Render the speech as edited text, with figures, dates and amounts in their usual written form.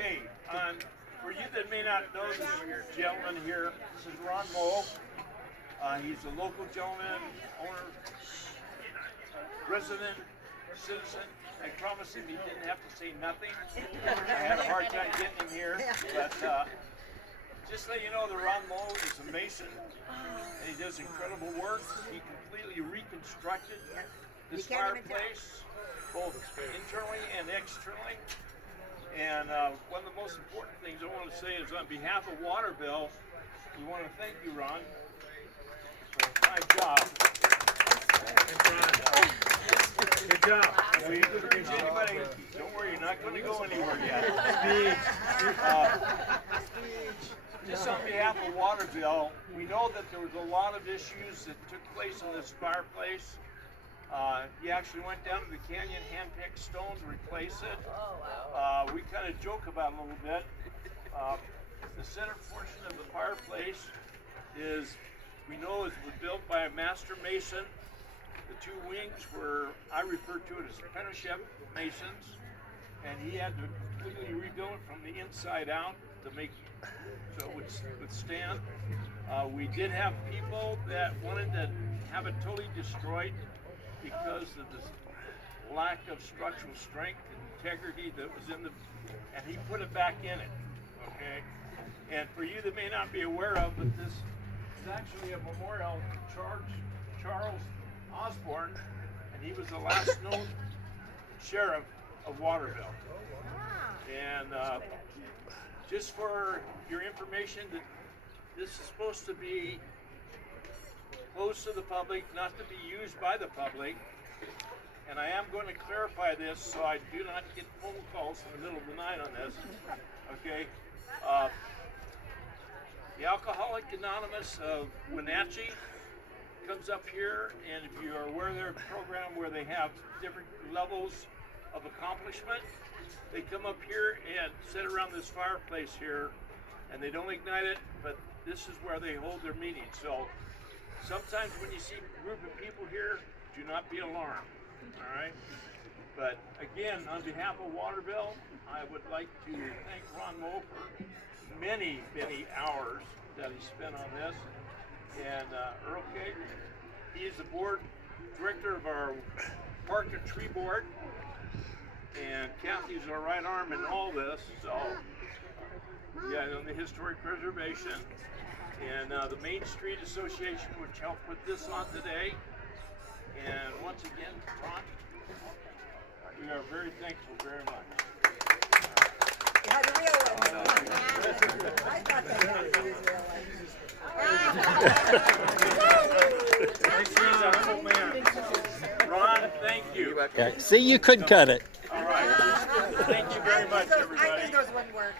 Okay, for you that may not know this gentleman here, this is Ron Moe. He's a local gentleman, owner, resident, citizen. I promised him he didn't have to say nothing. I had a hard time getting him here, but just so you know, the Ron Moe is a mason, and he does incredible work. He completely reconstructed this fireplace, both internally and externally. And one of the most important things I want to say is on behalf of Waterville, we want to thank you, Ron, for a fine job. Good job. We encourage anybody, don't worry, you're not going to go anywhere yet. Just on behalf of Waterville, we know that there was a lot of issues that took place in this fireplace. He actually went down to the canyon, hand-picked stone to replace it. We kind of joke about it a little bit. The center portion of the fireplace we know was built by a master mason. The two wings were, I refer to it as apprenticeship masons, and he had to completely rebuild it from the inside out to make so it would withstand. We did have people that wanted to have it totally destroyed because of the lack of structural strength and integrity that was in and he put it back in it, okay? And for you that may not be aware of, but this is actually a memorial to Charles Osborne, and he was the last known sheriff of Waterville. And just for your information, that this is supposed to be closed to the public, not to be used by the public. And I am going to clarify this so I do not get phone calls in the middle of the night on this. Okay. The Alcoholic Anonymous of Wenatchee comes up here, and if you are aware of their program where they have different levels of accomplishment, they come up here and sit around this fireplace here, and they don't ignite it, but this is where they hold their meetings. So sometimes when you see a group of people here, do not be alarmed, all right? But again, on behalf of Waterville, I would like to thank Ron Moe for many, many hours that he spent on this. And Earl Cade, he is the board director of our Park and Tree Board. And Kathy's our right arm in all this. So, yeah, on the historic preservation. And the Main Street Association, which helped put this on today. And once again, Ron, we are very thankful very much. You had the real one. I thought they had the real He's a humble man. Ron, thank you. Okay. See, you could cut it. All right. Thank you very much, everybody. I knew those wouldn't work.